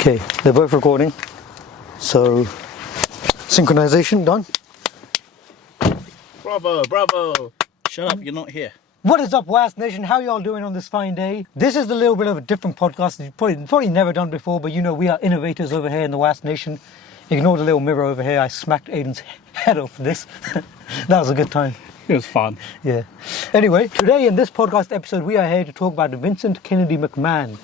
Okay, they're both recording. So, synchronization done. Bravo, bravo. Shut up, you're not here. What is up, WAS Nation? How y'all doing on this fine day? This is a little bit of a different podcast you've probably never done before, but you know we are innovators over here in the WAS Nation. Ignore the little mirror over here. I smacked Aiden's head off for this. That was a good time. It was fun. Yeah. Anyway, today in this podcast episode, we are here to talk about Vincent Kennedy McMahon.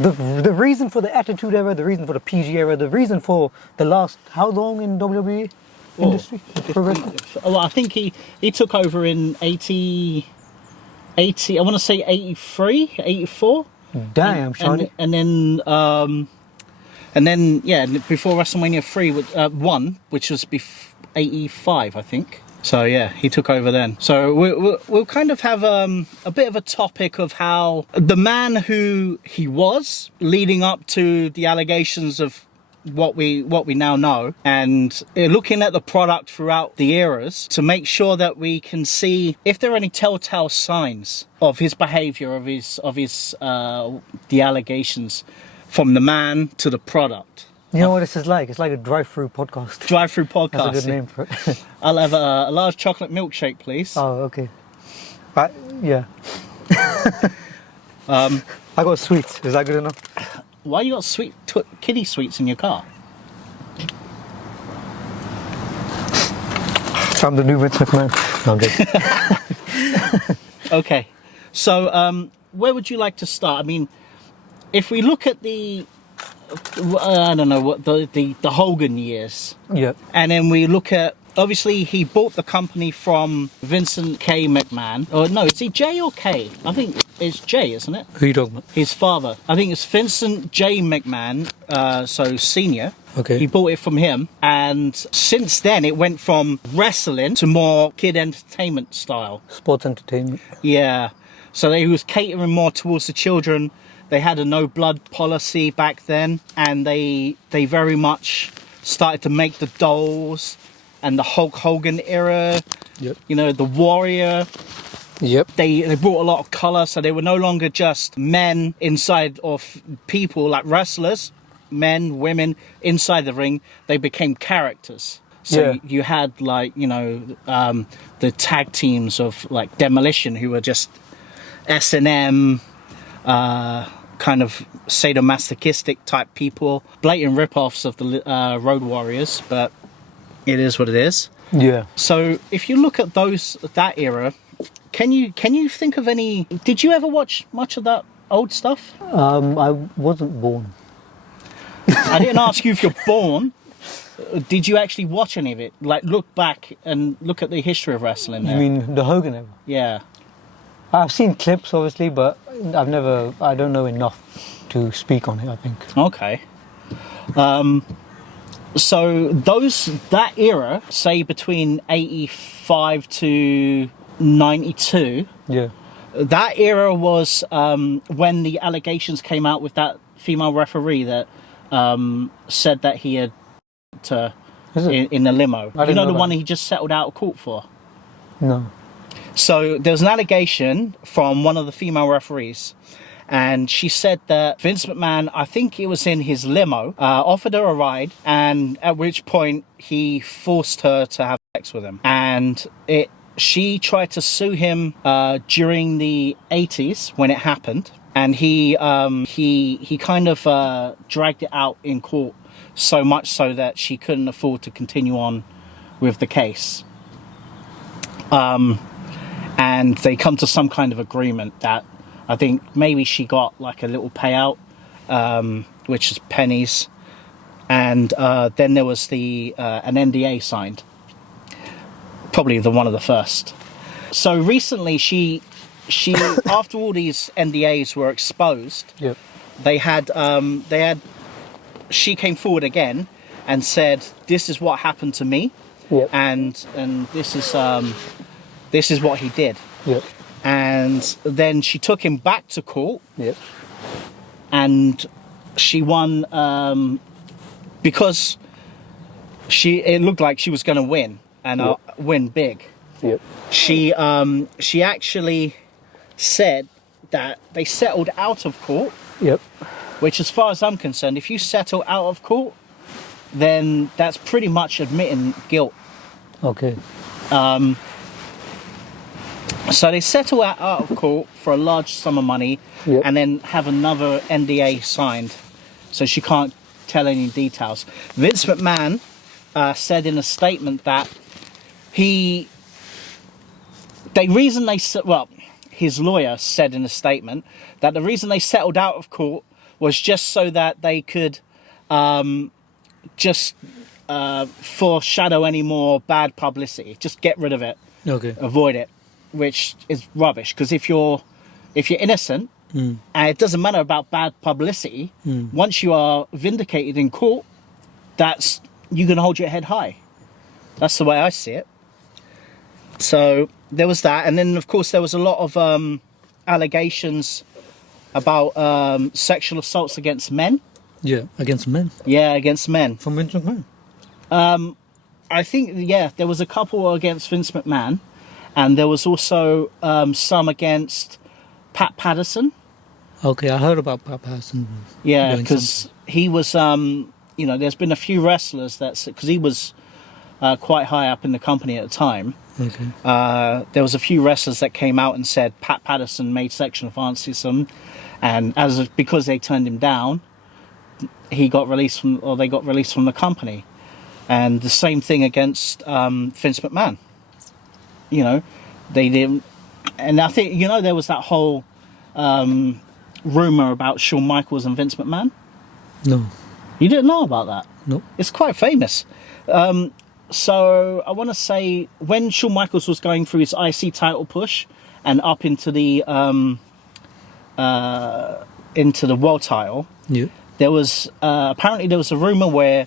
The reason for the Attitude Era, the reason for the PG era, the reason for the last, how long in WWE industry? Well, I think he took over in 80, I want to say 83, 84. Damn, Shani. And then, yeah, before WrestleMania 1, which was 85, I think. So yeah, he took over then. So we'll kind of have a bit of a topic of how the man who he was leading up to the allegations of what we now know, and looking at the product throughout the eras to make sure that we can see if there are any telltale signs of his behavior, of the allegations from the man to the product. You know what this is like? It's like a drive-through podcast. Drive-through podcast. That's a good name for it. I'll have a large chocolate milkshake, please. Oh, okay. Yeah. I got sweets. Is that good enough? Why you got kiddie sweets in your car? I'm the new Vince McMahon. No, I'm joking. Okay. So, where would you like to start? I mean, if we look at the... I don't know what the Hogan years. Yeah. And then we look at, obviously he bought the company from Vincent K. McMahon. Or no, is he J or K? I think it's J, isn't it? Who are you talking about? His father. I think it's Vincent J. McMahon, so senior. Okay. He bought it from him, and since then it went from wrestling to more kid entertainment style. Sports entertainment. Yeah. So he was catering more towards the children. They had a no blood policy back then, and they very much started to make the dolls and the Hulk Hogan era. Yep. You know, the Warrior. Yep. They brought a lot of color, so they were no longer just men inside of people like wrestlers, men, women inside the ring. They became characters. So yeah. You had like, you know, the tag teams of like Demolition, who were just S&M, kind of sadomasochistic type people, blatant rip-offs of the Road Warriors, but it is what it is. Yeah. So if you look at that era, can you think of any? Did you ever watch much of that old stuff? I wasn't born. I didn't ask you if you're born. Did you actually watch any of it? Like look back and look at the history of wrestling there. You mean the Hogan era? Yeah. I've seen clips, obviously, but I don't know enough to speak on it, I think. Okay. So that era, say between 85 to 92, yeah, that era was when the allegations came out with that female referee that said that he had in a limo. You know the one he just settled out of court for? No. So there was an allegation from one of the female referees, and she said that Vince McMahon, I think it was in his limo, offered her a ride, and at which point he forced her to have sex with him. And she tried to sue him during the 80s when it happened, and he kind of dragged it out in court so much so that she couldn't afford to continue on with the case. And they come to some kind of agreement that I think maybe she got like a little payout, which is pennies. And then there was an NDA signed. Probably one of the first. So recently she after all these NDAs were exposed, yep. She came forward again and said, this is what happened to me. Yep. And this is what he did. Yep. And then she took him back to court. Yep. And she won because it looked like she was going to win and win big. Yep. She actually said that they settled out of court. Yep. which as far as I'm concerned, if you settle out of court, then that's pretty much admitting guilt. Okay. So they settle out of court for a large sum of money, Yep. and then have another NDA signed, so she can't tell any details. Vince McMahon said in a statement that his lawyer said in a statement that the reason they settled out of court was just so that they could foreshadow any more bad publicity, just get rid of it, Okay. avoid it, which is rubbish. Because if you're innocent, and it doesn't matter about bad publicity, once you are vindicated in court, you can hold your head high. That's the way I see it. So there was that, and then of course there was a lot of allegations about sexual assaults against men. Yeah, against men. Yeah, against men. From Vince McMahon. I think, yeah, there was a couple against Vince McMahon, and there was also some against Pat Patterson. Okay, I heard about Pat Patterson. Yeah, doing because he was, there's been a few wrestlers because he was quite high up in the company at the time. Okay. There was a few wrestlers that came out and said Pat Patterson made sexual advances on them, and because they turned him down, they got released from the company. And the same thing against Vince McMahon. They didn't, and I think there was that whole rumor about Shawn Michaels and Vince McMahon. No. You didn't know about that? No. It's quite famous. So I want to say when Shawn Michaels was going through his IC title push and up into the world title, Yeah. there was apparently there was a rumor where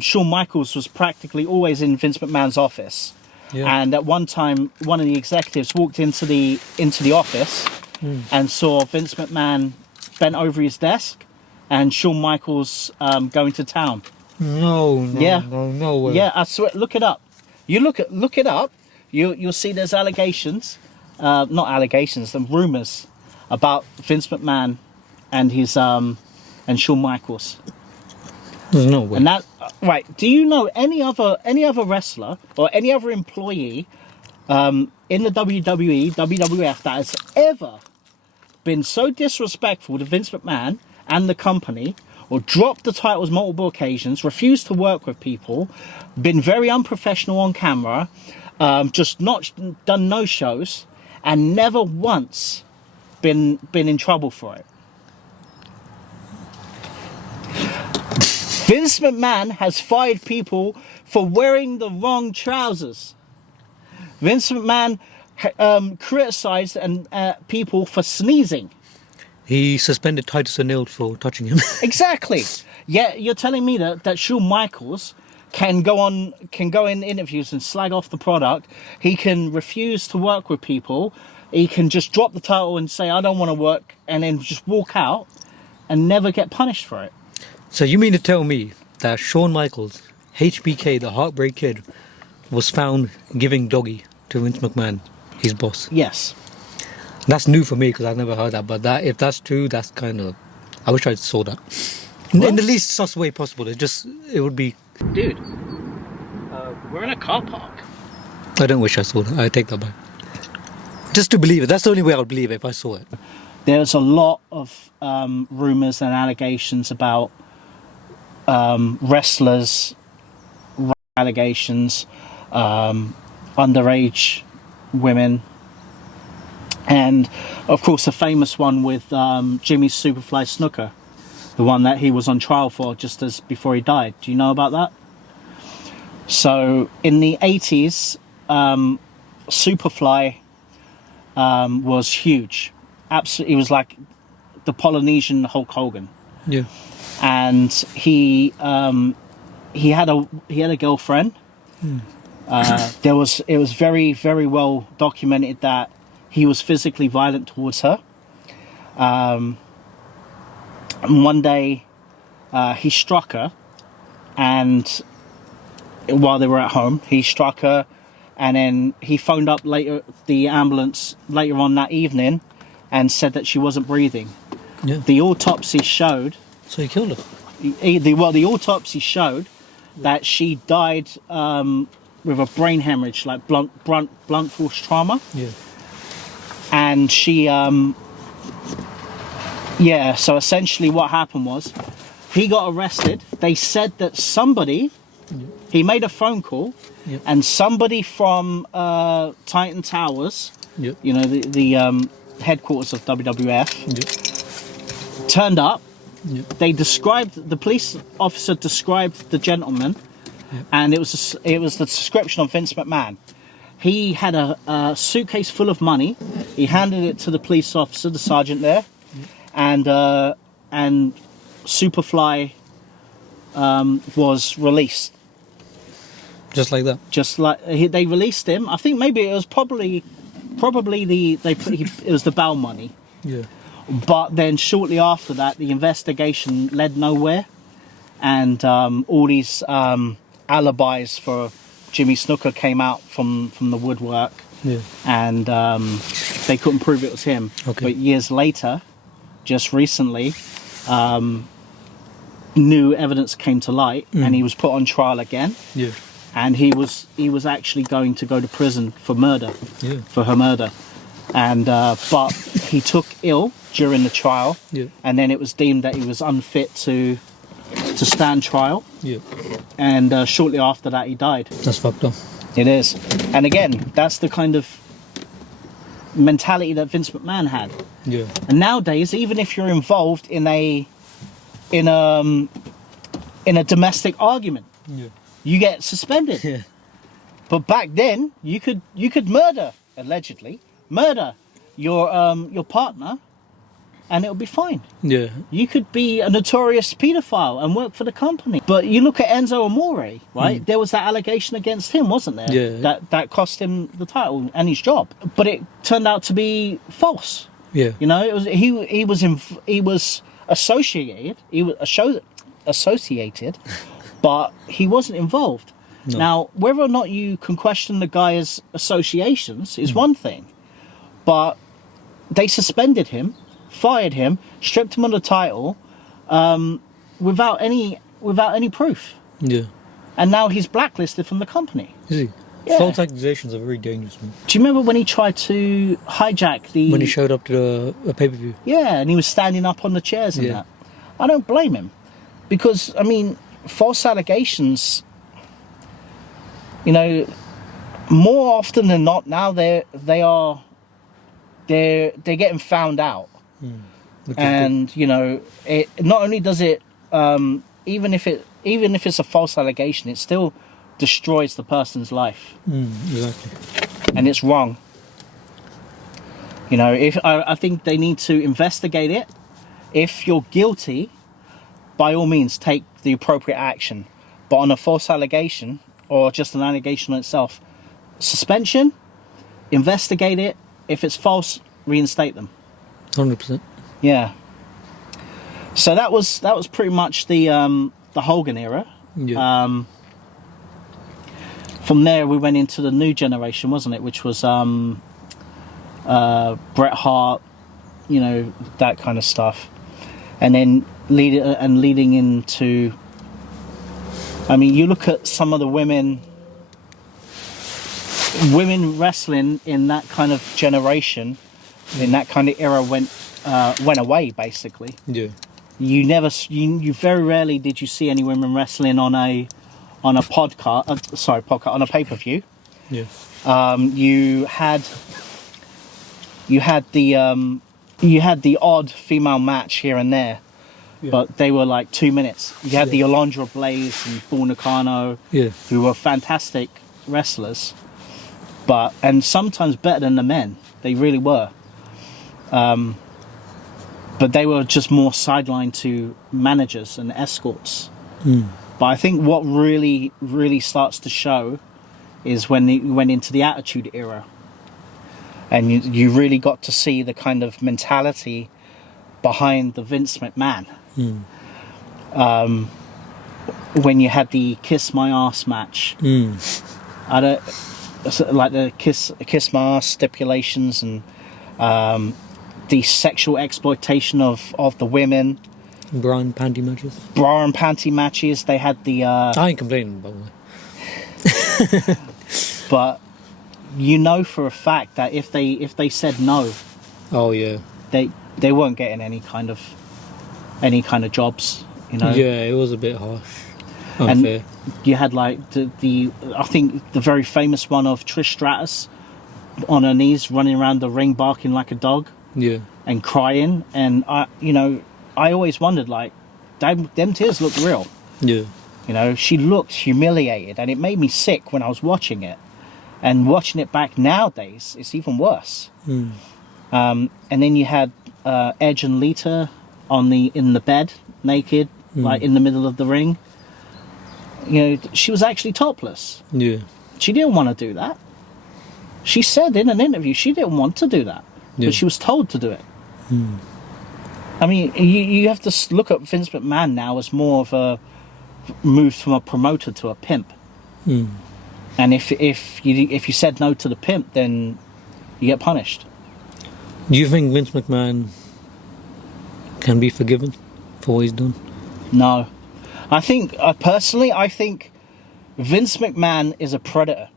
Shawn Michaels was practically always in Vince McMahon's office, and at one time one of the executives walked into the office and saw Vince McMahon bent over his desk and Shawn Michaels going to town. No way. Yeah, I swear. Look it up. You look it up. You'll see there's allegations, not allegations, and rumors about Vince McMahon and his and Shawn Michaels. There's no way. And that right? Do you know any other wrestler or any other employee in the WWE, WWF that has ever been so disrespectful to Vince McMahon and the company, or dropped the titles multiple occasions, refused to work with people, been very unprofessional on camera, just not done no shows, and never once been in trouble for it? Vince McMahon has fired people for wearing the wrong trousers. Vince McMahon criticized people for sneezing. He suspended Titus O'Neil for touching him. Exactly. Yeah, you're telling me that Shawn Michaels can go in interviews and slag off the product. He can refuse to work with people. He can just drop the title and say, I don't want to work, and then just walk out and never get punished for it. So you mean to tell me that Shawn Michaels, HBK, the Heartbreak Kid, was found giving doggy to Vince McMahon, his boss? Yes. That's new for me because I've never heard that. But if that's true, that's kind of... I wish I saw that. In the least sus way possible. It would be... Dude, we're in a car park. I don't wish I saw that. I take that back. Just to believe it. That's the only way I would believe it if I saw it. There's a lot of rumours and allegations about wrestlers, allegations, underage women, and of course a famous one with Jimmy Superfly Snuka, the one that he was on trial for just as before he died. Do you know about that? So in the 80s, Superfly was huge. Absolutely, he was like the Polynesian Hulk Hogan. Yeah. And he had a girlfriend. It was very, very well documented that he was physically violent towards her. And one day he struck her, and while they were at home, he struck her, and then he phoned up the ambulance later on that evening and said that she wasn't breathing. Yeah. The autopsy showed. So he killed her. The autopsy showed that she died with a brain hemorrhage, like blunt force trauma. Yeah. And she, so essentially what happened was he got arrested. They said that he made a phone call, and somebody from Titan Towers, the headquarters of WWF, turned up. The police officer described the gentleman, and it was the description of Vince McMahon. He had a suitcase full of money. He handed it to the police officer, the sergeant there, and Superfly was released. Just like that. Just like they released him. I think maybe it was probably it was the bail money. Yeah. But then shortly after that, the investigation led nowhere, and all these alibis for Jimmy Snuka came out from the woodwork. Yeah. And they couldn't prove it was him. Okay. But years later, just recently, new evidence came to light, and he was put on trial again. Yeah. And he was actually going to go to prison for murder. Yeah. For her murder. And but he took ill during the trial. Yeah. And then it was deemed that he was unfit to stand trial. Yeah. And shortly after that, he died. That's fucked up. It is. And again, that's the kind of mentality that Vince McMahon had. Yeah. And nowadays, even if you're involved in a domestic argument, you get suspended. Yeah. But back then, you could allegedly murder your partner, and it'll be fine. Yeah. You could be a notorious paedophile and work for the company. But you look at Enzo Amore, right? There was that allegation against him, wasn't there? Yeah. That cost him the title and his job. But it turned out to be false. Yeah. You know, it was he was associated. He was associated, but he wasn't involved. No. Now, whether or not you can question the guy's associations is one thing, but they suspended him, fired him, stripped him of the title, without any proof, Yeah. and now he's blacklisted from the company. Is he? Yeah. False accusations are very dangerous, man. Do you remember when he tried to hijack the? When he showed up to the pay-per-view. Yeah, and he was standing up on the chairs and that. I don't blame him, because I mean, false allegations. You know, more often than not now they're getting found out, and you know, it not only does it even if it's a false allegation, it still destroys the person's life. Exactly. And it's wrong. You know, I think they need to investigate it. If you're guilty, by all means take the appropriate action. But on a false allegation, or just an allegation on itself, suspension, investigate it. If it's false, reinstate them. 100%. Yeah. So that was pretty much the Hogan era. Yeah. From there, we went into the new generation, wasn't it? Which was Bret Hart, you know, that kind of stuff, and then leading into. I mean, you look at some of the women wrestling in that kind of generation, in that kind of era, went away basically. Yeah. You very rarely did you see any women wrestling on a podcast. On a pay-per-view. Yeah. You had the odd female match here and there. Yeah. But they were like 2 minutes. You had the Alondra Blaze and Paul Nakano, who were fantastic wrestlers, and sometimes better than the men. They really were. But they were just more sidelined to managers and escorts. But I think what really, really starts to show is when you went into the Attitude Era, and you really got to see the kind of mentality behind the Vince McMahon. When you had the Kiss My Ass match, like the kiss my ass stipulations, and the sexual exploitation of the women. Bra and panty matches. Bra and panty matches. They had the... I ain't complaining, by the way. But you know for a fact that if they said no... Oh, yeah. They weren't getting any kind of jobs, you know. Yeah, it was a bit harsh, unfair. And you had like the I think the very famous one of Trish Stratus on her knees running around the ring barking like a dog, yeah, and crying. And I always wondered, like, them tears looked real. Yeah, you know, she looked humiliated, and it made me sick when I was watching it. And watching it back nowadays, it's even worse. And then you had Edge and Lita in the bed, naked, like in the middle of the ring. You know, she was actually topless. Yeah. She didn't want to do that. She said in an interview she didn't want to do that, but she was told to do it. I mean, you have to look at Vince McMahon now as more of a move from a promoter to a pimp. And if you said no to the pimp, then you get punished. Do you think Vince McMahon can be forgiven for what he's done? No. I think, personally, Vince McMahon is a predator.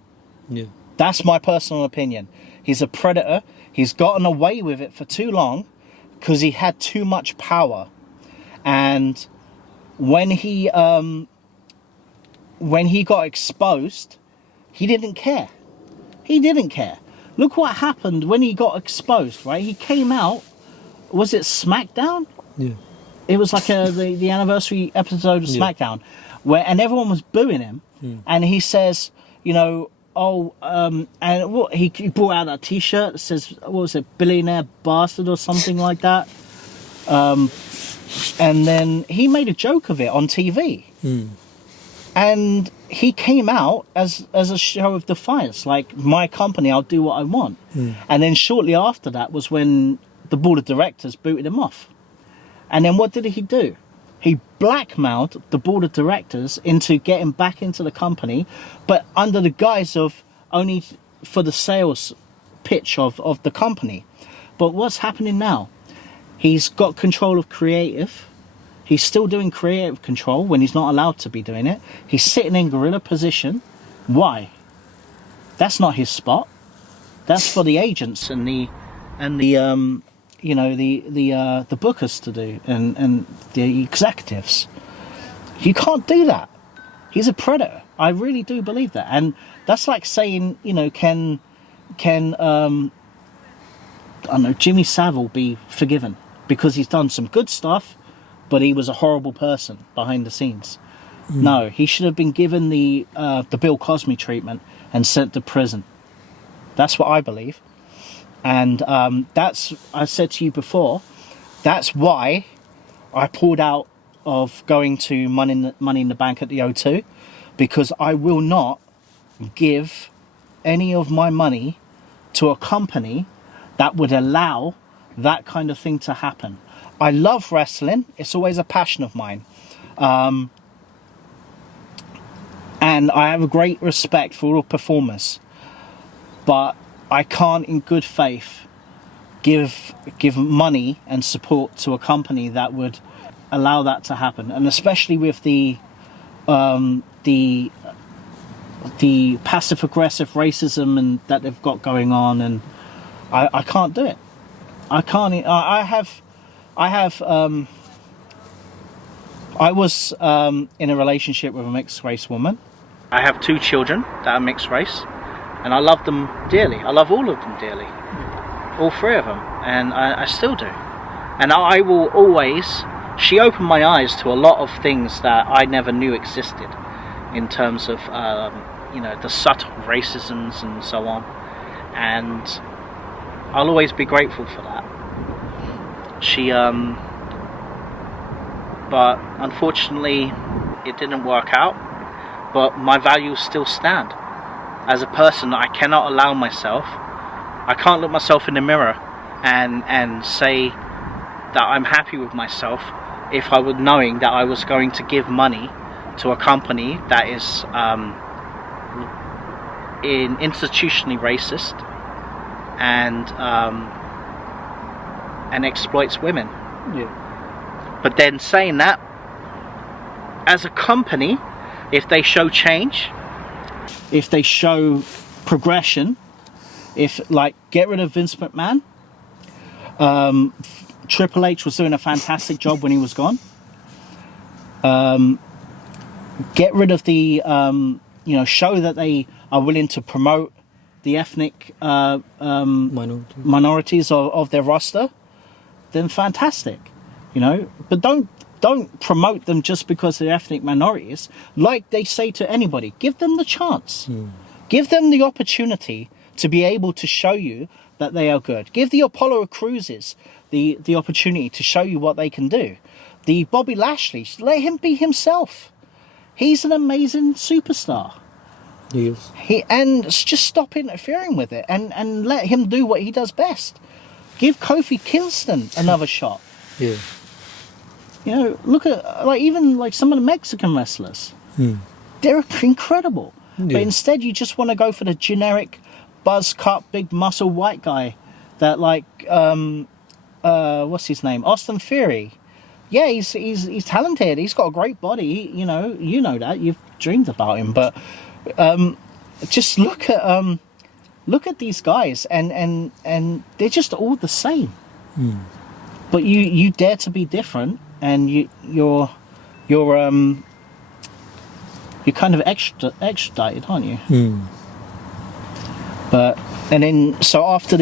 Yeah. That's my personal opinion. He's a predator. He's gotten away with it for too long because he had too much power. And when he got exposed, he didn't care. He didn't care. Look what happened when he got exposed, right? He came out, was it SmackDown? Yeah. It was like the anniversary episode of SmackDown, and everyone was booing him, and he says, you know, and what he brought out that T-shirt that says, what was it, billionaire bastard or something like that, and then he made a joke of it on TV, and he came out as a show of defiance, like, my company, I'll do what I want, and then shortly after that was when the board of directors booted him off. And then what did he do? He blackmailed the board of directors into getting back into the company, but under the guise of only for the sales pitch of the company. But what's happening now? He's got control of creative. He's still doing creative control when he's not allowed to be doing it. He's sitting in gorilla position. Why? That's not his spot. That's for the agents and the you know, the bookers to do and the executives. You can't do that. He's a predator. I really do believe that. And that's like saying, you know, can I don't know, Jimmy Savile be forgiven because he's done some good stuff, but he was a horrible person behind the scenes. No, he should have been given the Bill Cosby treatment and sent to prison. That's what I believe. And that's, I said to you before, that's why I pulled out of going to Money in the Bank at the O2, because I will not give any of my money to a company that would allow that kind of thing to happen. I love wrestling. It's always a passion of mine. And I have a great respect for all performers. But I can't, in good faith, give money and support to a company that would allow that to happen, and especially with the passive aggressive racism and that they've got going on, and I can't do it. I can't. I was in a relationship with a mixed race woman. I have 2 children that are mixed race. And I love them dearly. I love all of them dearly. All 3 of them. And I still do. And I will always... She opened my eyes to a lot of things that I never knew existed. In terms of, you know, the subtle racisms and so on. And I'll always be grateful for that. She, but unfortunately, it didn't work out. But my values still stand. As a person, I cannot allow myself, I can't look myself in the mirror and say that I'm happy with myself if I were knowing that I was going to give money to a company that is institutionally racist and and exploits women. Yeah. But then saying that, as a company, if they show change, if they show progression, if like get rid of Vince McMahon, Triple H was doing a fantastic job when he was gone. Get rid of the show that they are willing to promote the ethnic minorities of their roster, then fantastic, but don't promote them just because they're ethnic minorities. Like they say to anybody, give them the chance. Give them the opportunity to be able to show you that they are good. Give the Apollo Cruises the opportunity to show you what they can do. The Bobby Lashley, let him be himself. He's an amazing superstar. Yes. And just stop interfering with it and let him do what he does best. Give Kofi Kingston another shot. Yeah. Look at even some of the Mexican wrestlers. They're incredible. Yeah. But instead you just want to go for the generic buzz cut, big muscle white guy that what's his name? Austin Theory. Yeah, he's talented. He's got a great body. You know that. You've dreamed about him, but just look at these guys, and they're just all the same. But you dare to be different, and you're kind of extradited, aren't you? And then so after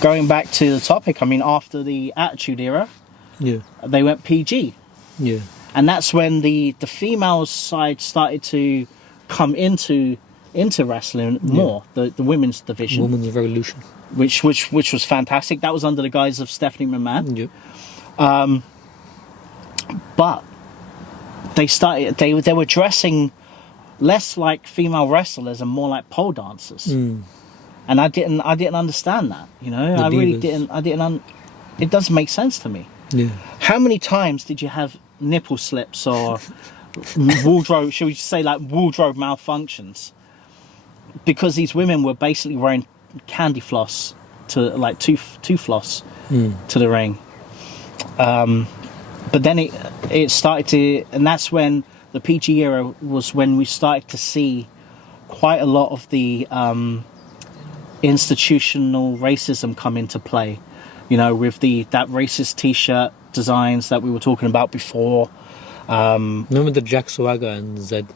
going back to the topic, after the Attitude Era, they went PG. Yeah. And that's when the female side started to come into wrestling more, the women's division. Women's Revolution. Which was fantastic. That was under the guise of Stephanie McMahon. Yep. But they were dressing less like female wrestlers and more like pole dancers. And I didn't understand that, I really didn't. It doesn't make sense to me. Yeah. How many times did you have nipple slips or wardrobe, shall we say, wardrobe malfunctions? Because these women were basically wearing candy floss to tooth floss to the ring. But then it started to, and that's when the PG era was when we started to see quite a lot of the institutional racism come into play. With that racist T-shirt designs that we were talking about before. Remember the Jack Swagger and Zed?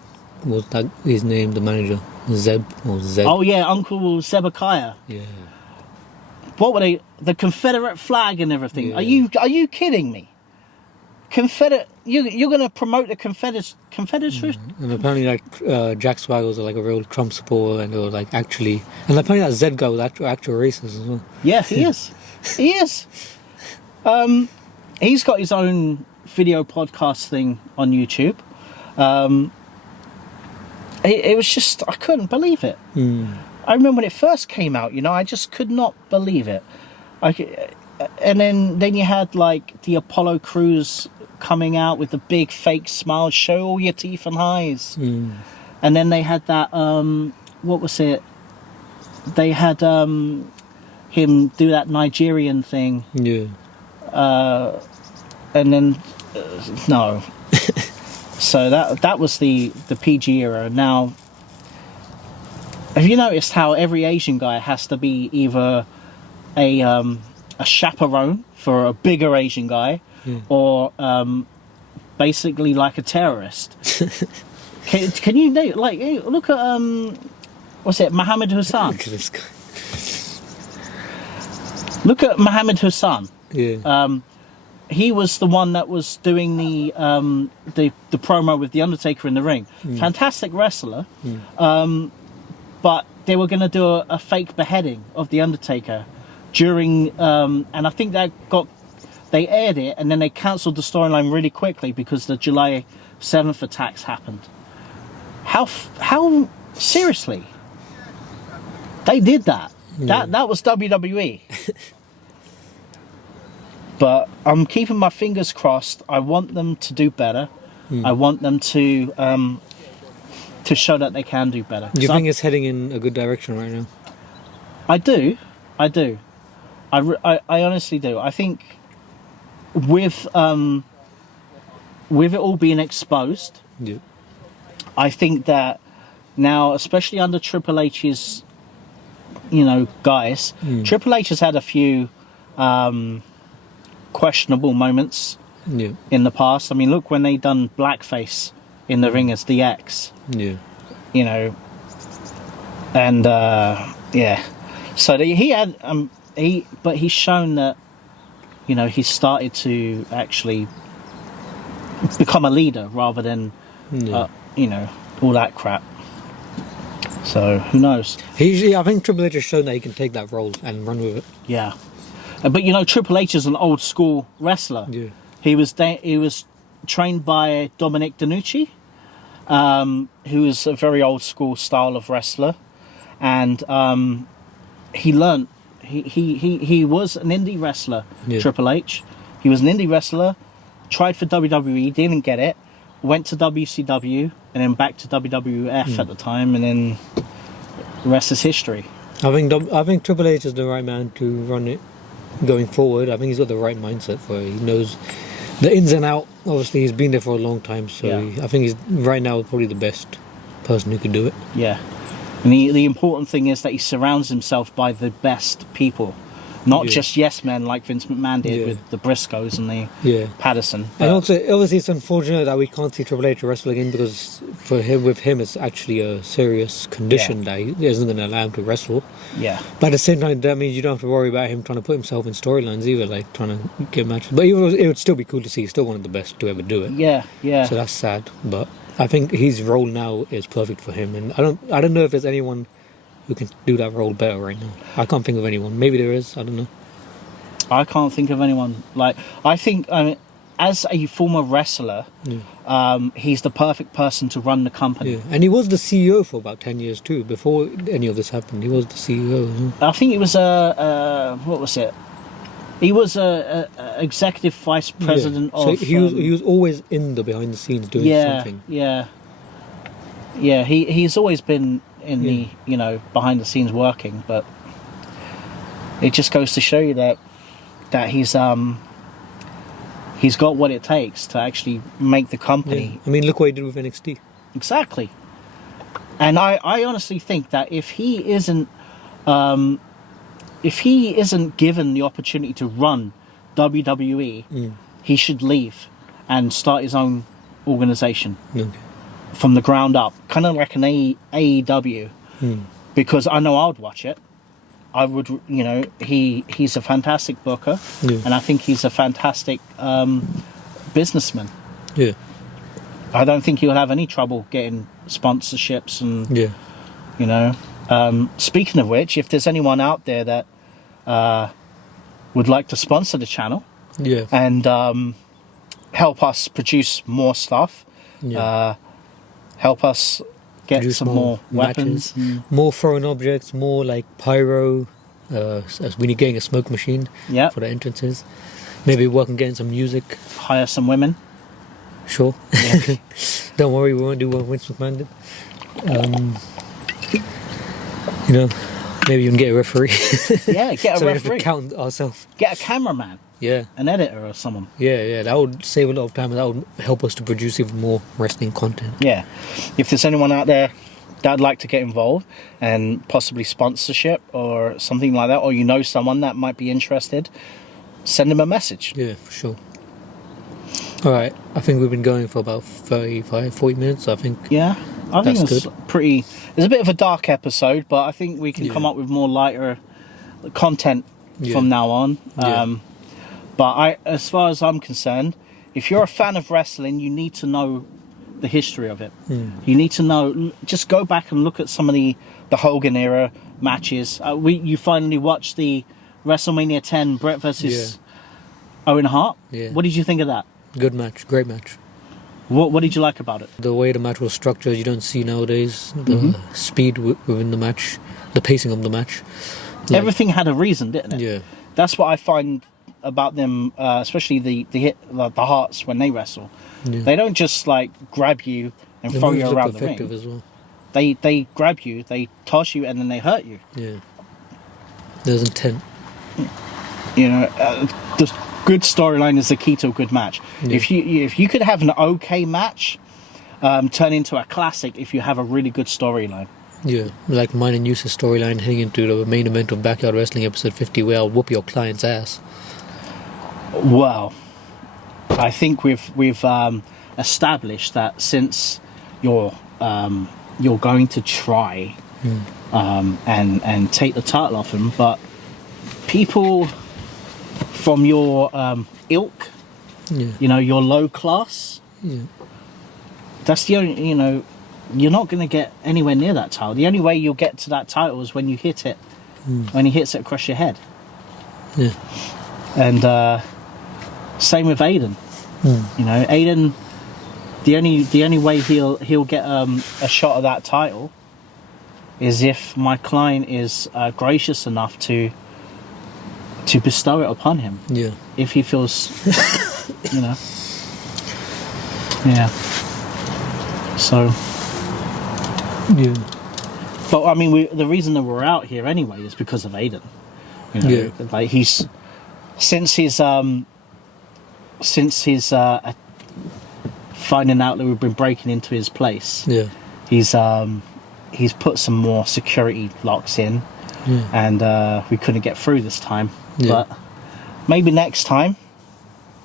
Was that his name, the manager? Zeb or Zed? Oh yeah, Uncle Zebekiah. Yeah. What were they? The Confederate flag and everything. Yeah. Are you kidding me? Confederate? You're going to promote the Confederate? And apparently, Jack Swagger was a real Trump supporter, and they were actually, and apparently that Zed guy was actual racist as well. Yeah, he is. He is. He's got his own video podcast thing on YouTube. It was just, I couldn't believe it. I remember when it first came out, I just could not believe it. And then you had the Apollo Crews coming out with the big fake smile, show all your teeth and eyes. And then they had that, what was it? They had him do that Nigerian thing. Yeah. And then, no. So that was the PG era. Now, have you noticed how every Asian guy has to be either a chaperone for a bigger Asian guy, or basically like a terrorist? Can you look at what's it, Mohammed Hassan? Look at this guy. Look at Mohammed Hassan. Yeah. He was the one that was doing the promo with the Undertaker in the ring. Fantastic wrestler. But they were going to do a fake beheading of the Undertaker during, and I think they aired it, and then they cancelled the storyline really quickly because the July 7th attacks happened. How seriously? They did that. That was WWE. But I'm keeping my fingers crossed. I want them to do better. I want them to show that they can do better. Do you think it's heading in a good direction right now? I do. I honestly do. I think with it all being exposed, Yeah. I think that now, especially under Triple H's, guys, Triple H has had a few questionable moments Yeah. in the past. I mean, look when they done blackface in the ring as DX, Yeah. and yeah. So he had but he's shown that he's started to actually become a leader rather than all that crap. So who knows? I think Triple H has shown that he can take that role and run with it. Yeah, but Triple H is an old school wrestler. Yeah. He was trained by Dominic DeNucci, who is a very old school style of wrestler, and he learned. He was an indie wrestler. Yeah. Triple H, he was an indie wrestler. Tried for WWE, didn't get it. Went to WCW and then back to WWF at the time, and then the rest is history. I think Triple H is the right man to run it going forward. I think he's got the right mindset for it. He knows the ins and out. Obviously, he's been there for a long time, so Yeah. I think he's right now probably the best person who could do it. Yeah, and the important thing is that he surrounds himself by the best people, not Yeah. just yes men like Vince McMahon did Yeah. with the Briscoes and the Yeah. Patterson. And also, obviously, it's unfortunate that we can't see Triple H wrestle again because with him, it's actually a serious condition that he isn't going to allow him to wrestle. Yeah, But at the same time, that means you don't have to worry about him trying to put himself in storylines either, like trying to get matches. But it would still be cool to see. He's still one of the best to ever do it. yeah. So that's sad. But I think his role now is perfect for him, and I don't know if there's anyone who can do that role better right now. I can't think of anyone. Maybe there is. I don't know. I can't think of anyone. I think as a former wrestler, he's the perfect person to run the company. Yeah, and he was the CEO for about 10 years too. Before any of this happened, he was the CEO. I think he was what was it? He was a executive vice president So of. he was always in the behind the scenes doing something. Yeah. He's always been in the behind the scenes working, but it just goes to show you that he's got what it takes to actually make the company. Yeah. I mean, look what he did with NXT. Exactly. And I honestly think that if he isn't given the opportunity to run WWE, he should leave and start his own organization Okay. from the ground up, kind of like an AEW. Because I know I would watch it. I would, he's a fantastic booker, and I think he's a fantastic businessman. Yeah. I don't think he'll have any trouble getting sponsorships and, speaking of which, if there's anyone out there that would like to sponsor the channel and help us produce more stuff, help us get Produce some more weapons. More thrown objects, more like pyro, as when you're getting a smoke machine Yeah. for the entrances. Maybe work on getting some music. Hire some women. Sure. Yeah. Don't worry, we won't do what Vince McMahon did. Maybe you can get a referee. Yeah, get a so we referee. have to count ourselves. Get a cameraman, Yeah. an editor or someone. Yeah, that would save a lot of time, and that would help us to produce even more wrestling content. Yeah. If there's anyone out there that'd like to get involved and possibly sponsorship or something like that, or someone that might be interested, send them a message. Yeah, for sure. Alright, I think we've been going for about 35, 40 minutes, I think. Yeah, I think That's it's good. pretty. It's a bit of a dark episode, but I think we can come up with more lighter content from now on. But as far as I'm concerned, if you're a fan of wrestling, you need to know the history of it. You need to know. Just go back and look at some of the Hogan era matches. You finally watched the WrestleMania 10 Brett versus Owen Hart. Yeah. What did you think of that? Good match, great match. What did you like about it? The way the match was structured, you don't see nowadays. The speed within the match, the pacing of the match. Everything had a reason, didn't it? Yeah. That's what I find about them, especially the Hearts when they wrestle. Yeah. They don't just grab you and The throw moves you look around the effective ring. as well. They grab you, they toss you, and then they hurt you. Yeah. There's intent. You know, the good storyline is the key to a good match. Yeah. If you could have an okay match turn into a classic if you have a really good storyline. Yeah, like mine and Yusa's storyline heading into the main event of Backyard Wrestling episode 50, where I'll whoop your client's ass. Well, I think we've established that since you're going to try and take the title off him, but people from your ilk, Yeah, you know, your low class, yeah, that's the only, you know, you're not going to get anywhere near that title. The only way you'll get to that title is when you hit it, when he hits it across your head. yeah, And same with Aiden. You know, Aiden, the only way he'll get a shot at that title is if my client is gracious enough to bestow it upon him. yeah. If he feels, you know, yeah. So, Yeah. but I mean, the reason that we're out here anyway is because of Aiden. You know, Yeah. like he's since his finding out that we've been breaking into his place. Yeah. He's put some more security locks in, and we couldn't get through this time. Yeah. But maybe next time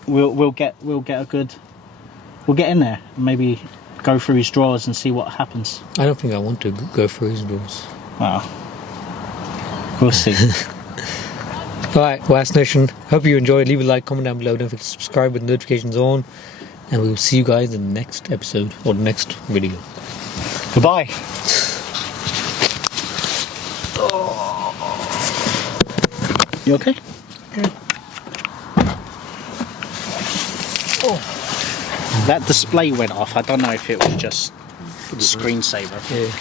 we'll get in there and maybe go through his drawers and see what happens. I don't think I want to go through his doors. Well, we'll see. Alright, West Nation, hope you enjoyed. Leave a like, comment down below, don't forget to subscribe with notifications on, and we will see you guys in the next episode or the next video. Goodbye. You okay? Yeah. That display went off. I don't know if it was just the screensaver. Yeah.